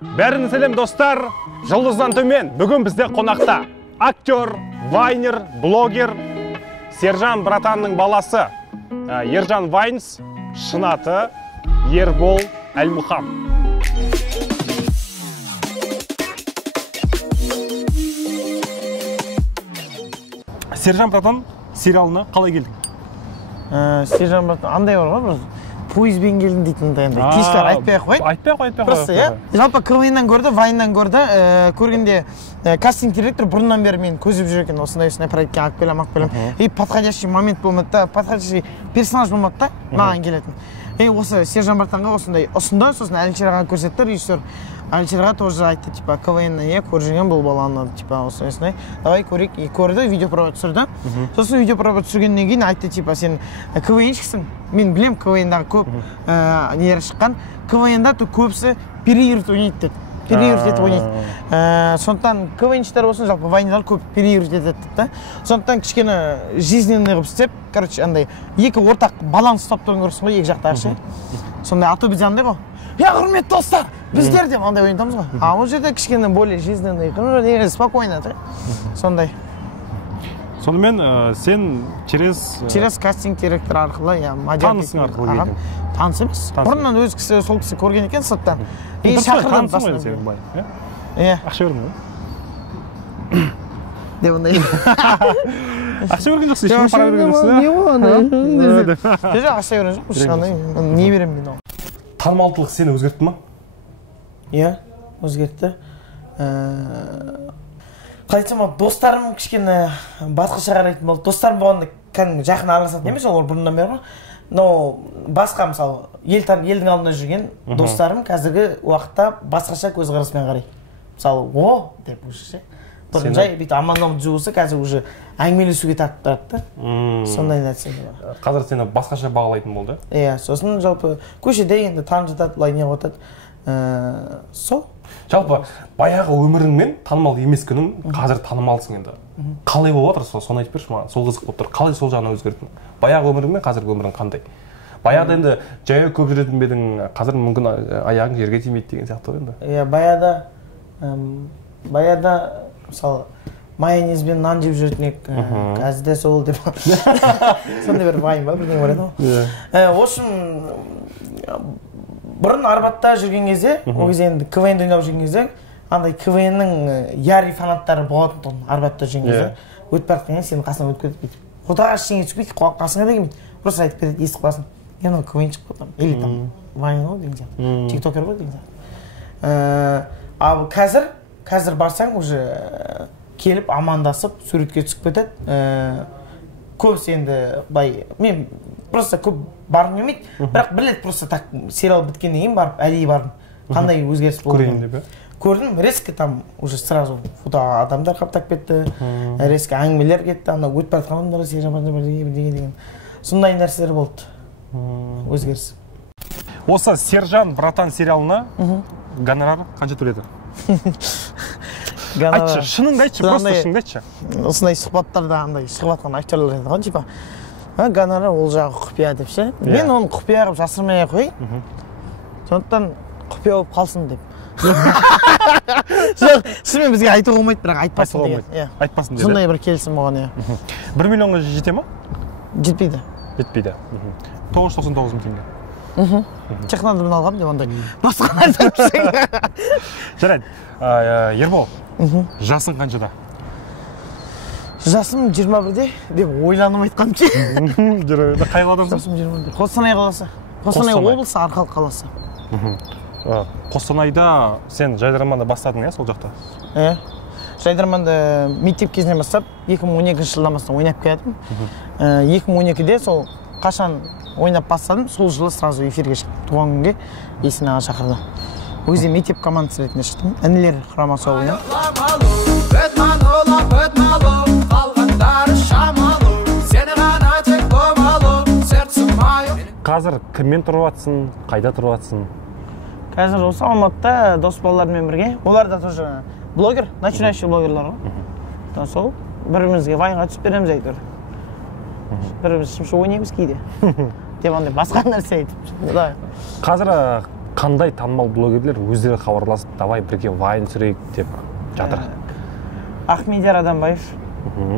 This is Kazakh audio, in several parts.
Бәріне сәлем достар, жұлдыздан төмен. Бүгін бізде қонақта актер, вайнер, блогер Сержан Братанның баласы Ержан Вайнс, шын аты Ербол Әлмұхан. Сержан Братан сериалына қалай келдің? Сержан Братан андай бар ғой, бір поездбен келдім дейтін андай. Кешкілер айтпай-ақ қой. Айтпай-ақ. Просто, иә. Жалпы КВН-нан көрді, Вайннан көрді. Көргенде кастинг директор бұрыннан бері мен көзіп жүр екен, осындай проектке алып келем. И подходящий момент болмады да, подходящий персонаж болмады да, маған келетін. Осы Сержан Братанға осындай ұсынды, сосын Әлішерға көрсетті, режиссер. Әлішерға тоже айтты, типа, КВН-на көріп жүрген бұл баланы, типа, осындай. Давай көрейік. И көрді, видеопроба түсірді. Сосын видеопроба түсіргеннен кейін айтты, типа, сен КВН-шіксің. Мен білем, КВН-дағы көп нері шыққан. КВН-да көбісі переигрывать ойнайды деді. Переигрывать етіп ойнайды. Сондықтан КВН-шілер болсын, жалпы вайнерлар көп переигрывать етеді да. Сондықтан кішкене жизненный қылып істеп, короче, андай екі ортақ баланс ұстап тұрған көрсің ғой, екі жақтағы ше. Сондай аты біз андай ғой. Я құрметті достар, біздер деп андай ойнатамыз ғой. А ол жерде кішкене более жизненный, спокойно. Сондай. Сонымен сен через кастинг директор арқылы, я танысың арқылы келдің. Таныс емес. Бұрыннан өз кісі сол кісі көрген екен сырттан. И шақырдым басынан. Сен бай, иә? Ақша бердің ғой? Деп ондай. Ақша берген жоқсың, ешкім пара берген жоқсың. Не ғой? Жоқ, ақша берген жоқ, ешқандай. Не берем мен оған? Танымалдылық сені өзгертті ма? Иә, өзгертті. Қалайтсам, достарым кішкене басқаша қарайтын болды. Достарым болғанда кәдімгі жақын араласатын емес, олар бұрыннан бері ғой. Но басқа, мысалы, елдің алдында жүрген достарым қазіргі уақытта басқаша көзқараспен қарайды. Мысалы, о, деп уже. Бұрын жай бүйтіп аман-ауман жүрсе, қазір уже әңгімелесуге тартып тұрады да. Сондай нәрсе бар. Қазір сені басқаша бағалайтын болды? Иә, сосын жалпы көшеде енді танып жатады, былай не қылып жатады. Сол. Жалпы баяғы өмірің мен танымал емес күнің қазір танымалсың енді. Қалай болып жатыр, соны айтып берші маған, сол қызық болып тұр. Қалай сол жағынан өзгердің? Баяғы өмірің мен қазіргі өмірің қандай? Баяғыда енді жаяу көп жүретін бе едің, қазір мүмкін аяғың жерге тимейді деген сияқты ғой енді. Иә, баяғыда мысалы майонезбен нан жеп жүретін ек, қазірде сол деп. Сондай бір вайм ба, бірдеңе бар еді ғой. Осы бұрын Арбатта жүрген кезде, ол кезде енді КВН ойнап жүрген кезде, андай КВНнің яри фанаттары болатын тұғын Арбатта жүрген кезде. Өтіп бартқан сенің қасынан өтіп кетіп кетіп. Құдаға ештеңе түспейді, қасыңа да келмейді. Просто айтып кетеді, естіп қаласың. Мен ол КВН шығып қалдым. Или там вайн ғой деген сияқты. Тиктокер ғой деген сияқты. Ал қазір барсаң уже келіп амандасып суретке түсіп кетеді. Көбісі енді бай, мен просто көп барғым келмейді, бірақ бір рет просто так сериал біткеннен кейін барып әдейі бардым. Қандай өзгеріс болды? Көрейін деп, көрдім, резко там уже сразу фото адамдар қаптап кетті, резко әңгімелер кетті, ана өтіп бара жатқан адамдар Сержан Братан деген. Сондай нәрселер болды. Өзгеріс. Осы Сержан Братан сериалына гонорар қанша төледі? Айтшы, шыныңды айтшы, просто шыныңды айтшы. Осындай сұхбаттарда андай шығып жатқан актерлер еді ғой, типа гонорар ол жағы құпия деп ше. Мен оны құпия қылып жасырмай қой. Сондықтан құпия болып қалсын деп. Жоқ, шынымен бізге айтуға болмайды, бірақ айтпасын деген. Айтпасын деді. Сондай бір келісім болған, иә. 1 миллионға жете ма? Жетпейді. Жетпейді. 999 мың теңге. Технодырмен алғам деп ондай. Басқа нәрсе өпсең. Жарайды. Ербол, жасың қаншада? Жасым 21-де деп ойланып айтқаным ке. 21-де қай қаладансың? Жасым 21-де. Қостанай қаласы. Қостанай облысы, Арқалық қаласы. Қостанайда сен жайдарманда бастадың, иә, сол жақта? Иә. Жайдарманды мектеп кезінен бастап 2012 жылдан бастап ойнап келдім. 2012-де сол қашан ойнап бастадым, сол жылы сразу эфирге шықтым. Туған күнге Есен аға шақырды. Өзі мектеп командасы ретінде шықтым. Інілер құрамасы ойнап. Қазір кіммен тұрып жатсың, қайда тұрып жатсың? Қазір осы Алматыда дос балалармен бірге. Олар да тоже блогер, начинающий блогерлар ғой. Сол бірімізге вайнға түсіп береміз әйтеуір. Біріміз шымшы ойнаймыз кейде. Деп андай басқа нәрсе айтып. Қазір қандай танымал блогерлер өздері хабарласып давай бірге вайн түсірейік деп жатыр? Ахмедияр Адамбаев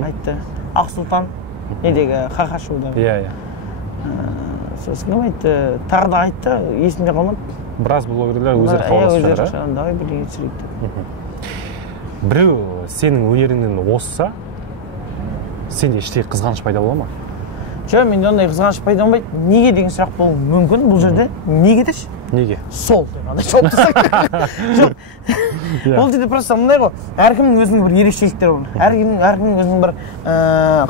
айтты, Ақсұлтан недегі Хахашуда. Иә. Сосын кім айтты, тағы да айтты, есімде қалмады. Біраз блогерлер өздері хабарласып жатыр. Давай бірге түсірейік деп. Біреу сенің өнеріңнен осса, сенде іштей қызғаныш пайда бола ма? Жоқ, менде ондай қызғаныш пайда болмайды. Неге деген сұрақ болуы мүмкін бұл жерде. Неге деші? Неге? Сол деп жауап тұрсаң. Жоқ. Ол жерде просто мындай ғой. Әркімнің өзінің бір ерекшеліктері бар. Әркімнің өзінің бір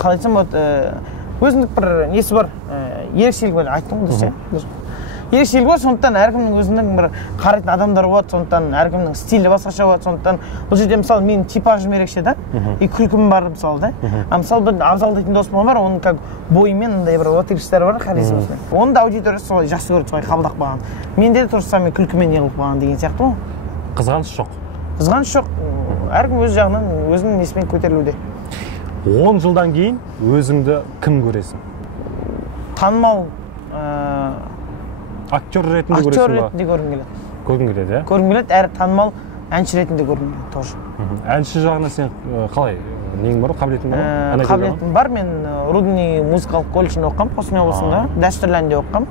қалай айтсам болады, өзіндік бір несі бар, ерекшелігі бар. Айттым ғой десе. Ерекшелігі бар, сондықтан әркімнің өзінің бір қарайтын адамдар болады, сондықтан әркімнің стилі басқаша болады, сондықтан бұл жерде мысалы менің типажым ерекше да, и күлкім бар мысалы да. Мысалы бір Абзал дейтін досым бар, оның как бойымен андай бір отрывчтары бар, харизмасы. Оның да аудиториясы солай жақсы көреді, солай қабылдап қойған. Менде де то же самое күлкімен не қылып қойған деген сияқты ғой. Қызғаныш жоқ. Қызғаныш жоқ. Әркім өз жағынан өзінің несімен көтерілуде. 10 жылдан кейін өзіңді кім көресің? Танымал актер ретінде көресің ба? Актер ретінде көргім келеді. Көргің келеді, иә? Көргім келеді, әрі танымал әнші ретінде көргім келеді тоже. Әнші жағына сен қалай? Нең бар, қабілетің бар? Қабілетім бар, мен Рудный музыкалық колледжінде оқығам, Қостанай облысында, дәстүрлі әнде оқығам.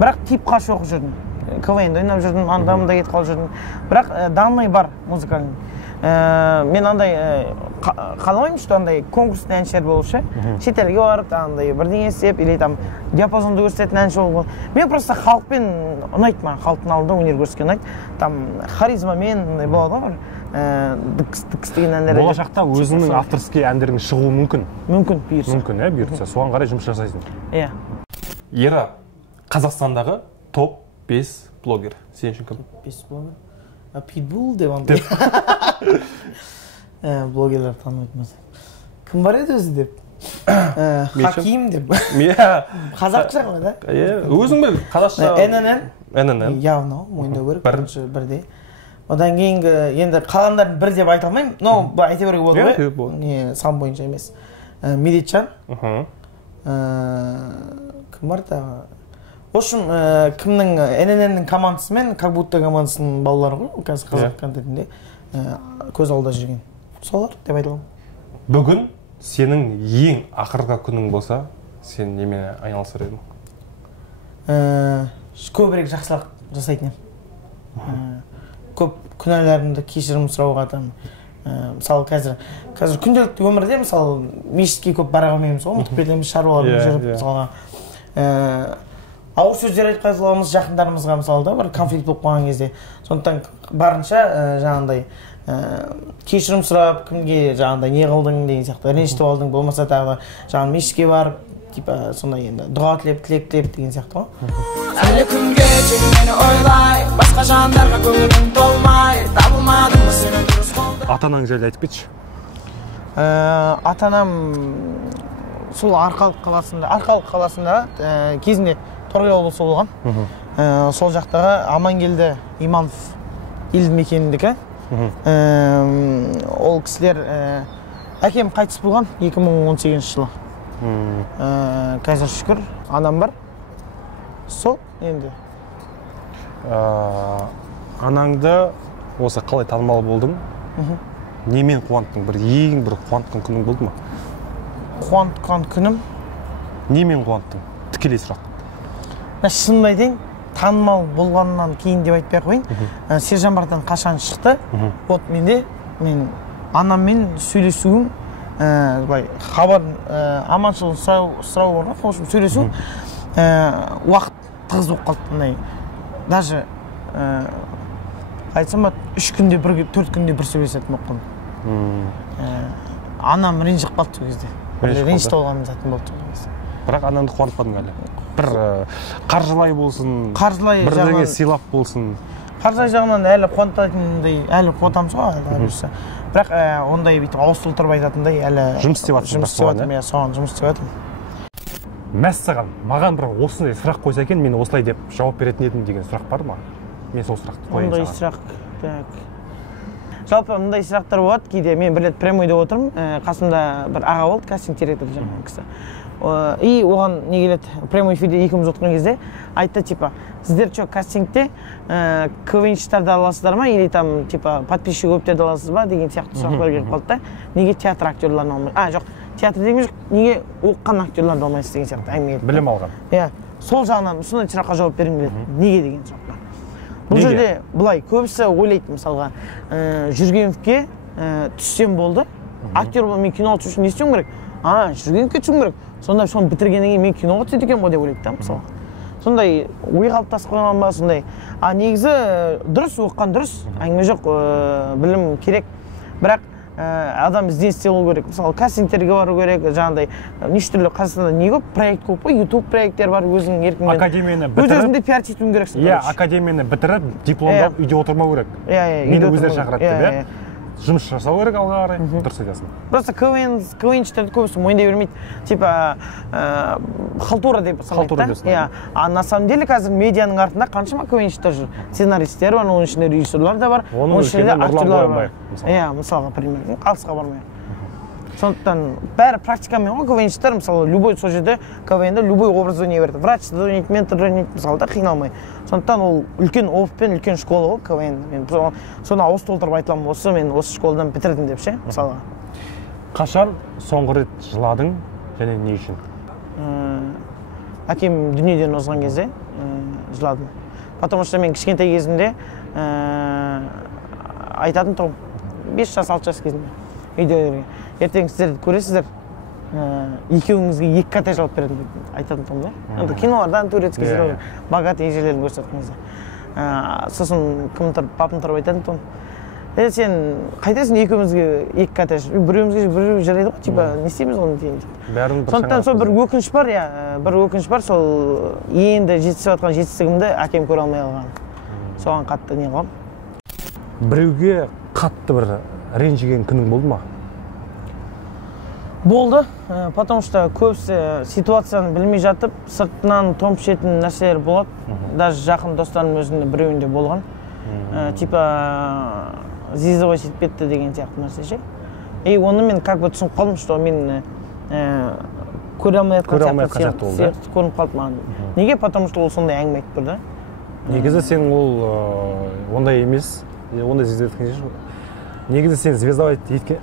Бірақ тип қашы оқып жүрдім. КВН-де ойнап жүрдім, анда-мында кетіп қалып жүрдім. Бірақ данный бар музыкальный. Мен андай қаламаймын, что андай конкурсный әншілер болушы. Шетелге барып, андай бірдеңе істеп, или там диапазонды көрсететін әнші болу. Мен просто халықпен ұнайды маған, халықтың алдында өнер көрсеткен ұнайды. Там харизмамен болады ғой, дікс деген әндер. Болашақта өзіңнің авторский әндерің шығуы мүмкін? Мүмкін, бұйырса. Мүмкін, бұйырса. Соған қарай жұмыс жасайсың. Иә. Ера, Қазақстандағы топ 5 блогер. Сен үшін кім? 5 блогер? Питбул деп андай. Блогерлер танымайтын болса. Кім бар еді өзі деп? Хаким деп. Қазақша ғой да? Өзің біл, қазақша. ННН. Явно, мойындау керек. Бірде. Одан кейінгі, енді қалғандарын бір деп айта алмаймын, но айта беруге болады ғой. Сан бойынша емес. Медетжан. Кім бар тағы? В общем, кімнің ННН-нің командасымен, как будто командасының балалары ғой, қазір қазақ контентінде көз алдында жүрген. Солар деп айтылам. Бүгін сенің ең ақырғы күнің болса, сен немен айналысар едің? Көбірек жақсылық жасайтын едім. Көп күнәларымды кешірім сұрауға там. Мысалы қазір күнделікті өмірде мысалы мешітке көп бара қоймаймыз ғой, ұмытып кетеміз, шаруалармен жүріп мысалға. Ауыр сөздер айтып қаламыз жақындарымызға мысалы да бір конфликт болып қалған кезде. Сондықтан барынша жаңағындай кешірім сұрап, кімге жаңағындай не қылдың деген сияқты ренжітіп алдың, болмаса тағы жаңағы мешітке барып, типа сондай енді дұға тілеп, тілек тілеп деген сияқты ғой. Әлі күнге тек мені ойлай, басқа жандарға көңілім толмай, табылмадым ба сені дұрыс қолда. Ата-анаң жайлы айтып кетші. Ата-анам сол Арқалық қаласында кезінде Торғай облысы болған. Сол жақтағы Амангелді Иманов елді мекеніндікі. Ол кісілер әкем қайтыс болған 2018 жылы. Қазір шүкір, анам бар. Сол енді. Анаңды осы қалай танымал болдың? Немен қуанттың? Ең бір қуантқан күнің болды ма? Қуантқан күнім? Немен қуанттың? Тікелей сұрақ. Шынымды айтайын, танымал болғаннан кейін деп айтпай қойын. Сержан Бартан қашан шықты, вот мен анаммен сөйлесуім, хабар аманшылық сұрау бар ма, сөйлесу уақыт тығыз болып қалды. Даже айтсам ба, 3 күнде 4 күнде бір сөйлесетін болып қалды. Анам ренжіп қалды сол кезде. Ренжіп болғанын затын болды. Бірақ анаңды қуантпадың әлі. Бір қаржылай болсын, бірдеңе сыйлап болсын. Қаржылай жағынан әлі қуантатындай, әлі қуантамыз ғой. Бірақ ондай бүйтіп ауыз толтырып айтатындай әлі жұмыс істеп жатырмын. Соған жұмыс істеп жатырмын. Мәссаған, маған бір осындай сұрақ қойса екен, мен осылай деп жауап беретін едім деген сұрақ бар ма? Мен сол сұрақты қойайын саған. Ондай сұрақ. Жалпы мындай сұрақтар болады, кейде мен бір рет прямойда отырмын, қасымда бір аға болды, кастинг директоры жаңағы кісі. и оған не келеді, прямой эфирде екеуміз отырған кезде айтты, типа, сіздер что, кастингте КВНщиктарды аласыздар ма, или там, типа, подписчик көптерді аласыз ба деген сияқты сұрақтар келіп қалды да. Неге театр актерларын алмайсыз? Жоқ, театр деген жоқ, неге оқыған актерларды алмайсыз деген сияқты әңгіме келді. Білім алған. Иә, сол жағынан сондай сұраққа жауап бергім келеді. Неге деген сұраққа. Бұл жерде былай, көбісі ойлайды, мысалға, Жүргеновке түссем болды, актер болып мен кино түсу үшін не істеуім керек? Жүргеновке түсуім керек. Сонда соны бітіргеннен кейін мен киноға түседі екен ғой деп ойлайды да, мысалы. Сондай ой қалыптасып қойған ба, сондай. Негізі дұрыс, оқыған дұрыс, әңгіме жоқ, білім керек. Бірақ адам ізденісте болу керек. Мысалы, кастингтерге бару керек, жаңағыдай неше түрлі Қазақстанда не көп, проект көп қой, YouTube проекттер бар, өзінің еркімен. Академияны бітіріп, өзіңді пиар етуің керексің. Иә, академияны бітіріп, дипломдап үйде отырмау керек. Мені өздері шақырады деп, иә. Жұмыс жасау керек алға қарай, дұрыс айтасың. Просто КВНщиктерді көбісі мойындай бермейді. Типа халтура деп санайды да. На самом деле қазір медианың артында қаншама КВНщиктер жүр. Сценаристер бар, оның ішінде режиссерлар да бар, оның ішінде актерлар бар. Иә, мысалға, пример, алысқа бармай. Сондықтан бәрі практикамен ғой, КВНщиктер, мысалы, любой сол жерде КВНде любой образование береді. Врач тренинг, ментор тренинг, мысалы, да қиналмай. Сондықтан ол үлкен опытпен, үлкен школа ғой КВН. Мен соны ауыз толтырып айтыламын, осы мен осы школадан бітірдім деп ше, мысалға. Қашан соңғы рет жыладың және не үшін? Әкем дүниеден озған кезде жыладым. Потому что мен кішкентай кезімде айтатын тұғым. 5 жас, 6 жас кезімде. Үйдегілерге. Ертең сіздерді көресіздер, екеуіңізге 2 қата жауап береді деп айтатын тұғым да. Кинолардан, турецкий сериал, богатый ежелерін көрсеткен кезде. Сосын кім тұрып, папым тұрып айтатын тұғым. Сен қайтасың екеумізге 2 қата жауап, біреуімізге біреу жарайды ғой, типа, не істейміз оны дейін. Сондықтан сол бір өкініш бар, бір өкініш бар, сол енді жетісіп жатқан жетістігімді әкем көре алмай қалған. Соған қатты не қылам. Біреуге қатты бір ренжіген күнің болды ма? Болды, потому что көбісі ситуацияны білмей жатып, сыртынан томп ішетін нәрселер болады. Даже жақын достарым өзінде біреуінде болған. Типа Зизова сөйтіп кетті деген сияқты нәрсе ше. И оны мен как бы түсініп қалдым, что мен көре алмай жатқан сияқты болды. Көрініп қалды маған. Неге? Потому что ол сондай әңгіме айтып тұрды. Негізі сен ол ондай емес, ондай звезда еткен жоқ. Негізі сен звезда еткен.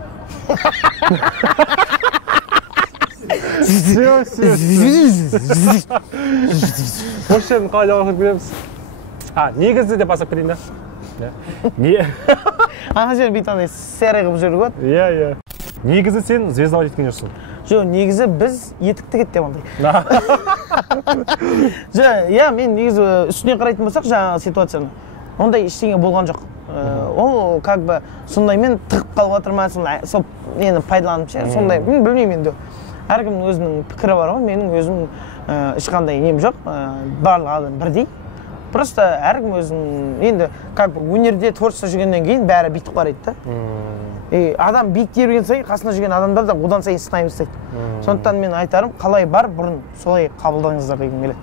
Осы жерін қалай жалғасып кетеміз? Негізі деп басып кетейін да. Ана жер бүйтіп серый қылып жүріп өт. Иә. Негізі сен звезда еткен жоқсың. Жоқ, негізі біз етікті кетті ондай. Иә, мен негізі үстіне қарайтын болсақ жаңағы ситуацияны, ондай ештеңе болған жоқ. Ол как бы сондаймен тығып қалып жатыр ма, сол нені пайдаланып ше, сондай, білмеймін енді. Әркімнің өзінің пікірі бар ғой, менің өзім ешқандай нем жоқ, барлық адам бірдей. Просто әркім өзінің, енді как бы өнерде творчество жүргеннен кейін бәрі бүйтіп қарайды да. Адам биікте жүрген сайын, қасында жүрген адамдар да одан сайын сынай бастайды. Сондықтан мен айтарым, қалай бар, бұрын солай қабылдаңыздар дегім келеді.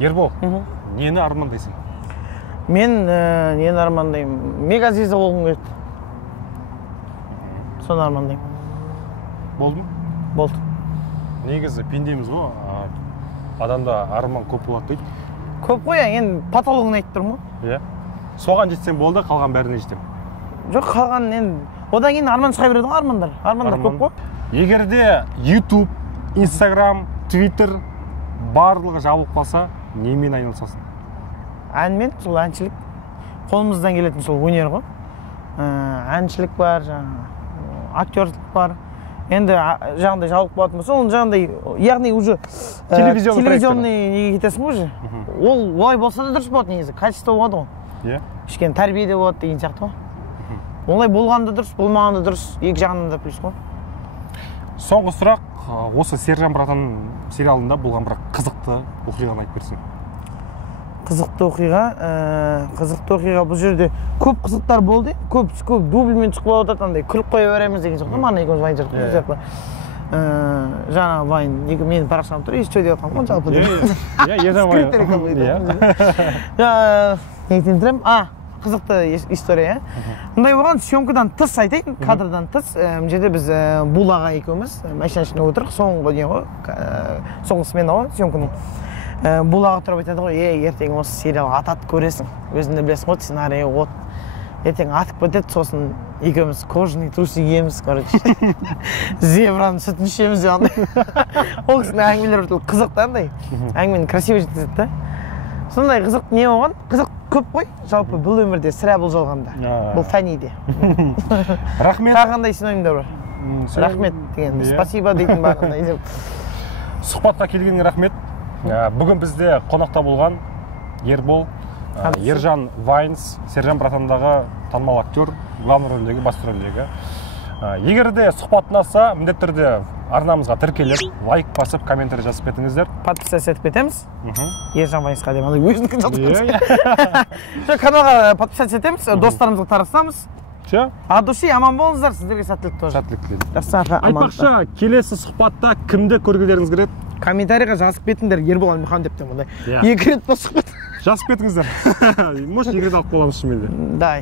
Ербол, нені армандайсың? Мен нені армандаймын? Мегазвезда болғым келеді. Соны армандаймын. Болды ма? Болды. Негізі пендеміз ғой, адамда арман көп болады дейді. Көп қой, енді патологын айтып тұрмын ғой. Иә. Соған жетсем болды, қалған бәріне жетем. Жоқ, қалған енді одан кейін арман шыға береді ғой, армандар. Армандар көп қой. Егер де YouTube, Instagram, Twitter барлығы жабылып қалса, немен айналысасың? Әнмен, сол әншілік. Қолымыздан келетін сол өнер ғой. Әншілік бар, актерлік бар. Енді жаңағыдай жабылып қалатын болса, оны жаңағыдай, яғни уже телевизионный неге кетесің ғой же. Ол олай болса да дұрыс болады негізі, качество болады ғой. Кішкене тәрбиеде болады деген сияқты ғой. Олай болғанда дұрыс, болмағанда дұрыс, екі жағынан да плюс қой. Соңғы сұрақ, осы Сержан Братан сериалында болған бір қызықты оқиғаны айтып берсең. Қызықты оқиға бұл жерде көп қызықтар болды. Көп дубльмен шығып отырады, андай күліп қоя береміз деген сияқты. Мана екеуміз вайн жазып тұрмыз сияқты. Жаңа вайн, менің парақшам тұр, еш деп жатқанмын ғой жалпы. Иә, ержан вайн. Не айтайын тұрам? қызықты история. Мындай болған, съемкадан тыс айтайын, кадрдан тыс. Мына жерде біз Булаға екеуміз машина ішінде отырық, соңғы не ғой, соңғы смена ғой съемканың. Булаға тұрып айтады ғой, ертең осы сериал атады көресің. Өзің де білесің ғой, сценарий от. Ертең атып кетеді, сосын екеуміз кожаный трусик киеміз, короче. Зебраның сүтін ішеміз деп андай. Ол кісінің әңгімелері қызықты андай. Әңгімені красиво жеткізеді да. Сондай қызық не болған? Қызық көп қой. Жалпы бұл өмірде сірә бұл жалғанда. Бұл фәниде. Рахмет. Тағы қандай синонимдер бар? Рахмет деген, спасибо дейтін бар қандай деп. Сұхбатқа келгеніңе рахмет. Бүгін бізде қонақта болған Ербол, Ержан Вайнс, Сержан Братандағы танымал актер, главный рөлдегі, басты рөлдегі. Егер де сұхбат ұнаса, міндетті түрде арнамызға тіркеліп, лайк басып, комментарий жазып кетіңіздер. Подписаться етіп кетеміз. Ержан Вайнсқа деп, андай өзінікін жазып каналға подписаться етеміз, достарымызға таратамыз. От души аман болыңыздар, сіздерге сәттілік тоже. Сәттілік тілеймін. Жақсы, аман. Айтпақшы, келесі сұхбатта кімді көргілеріңіз келеді? Комментарийға жазып кетіңдер, Ербол Әлмұхан деп те мұндай. Екі рет бұл сұхбат. Жазып кетіңіздер. Может, екі рет алып қоямыз шынымен де. Дай.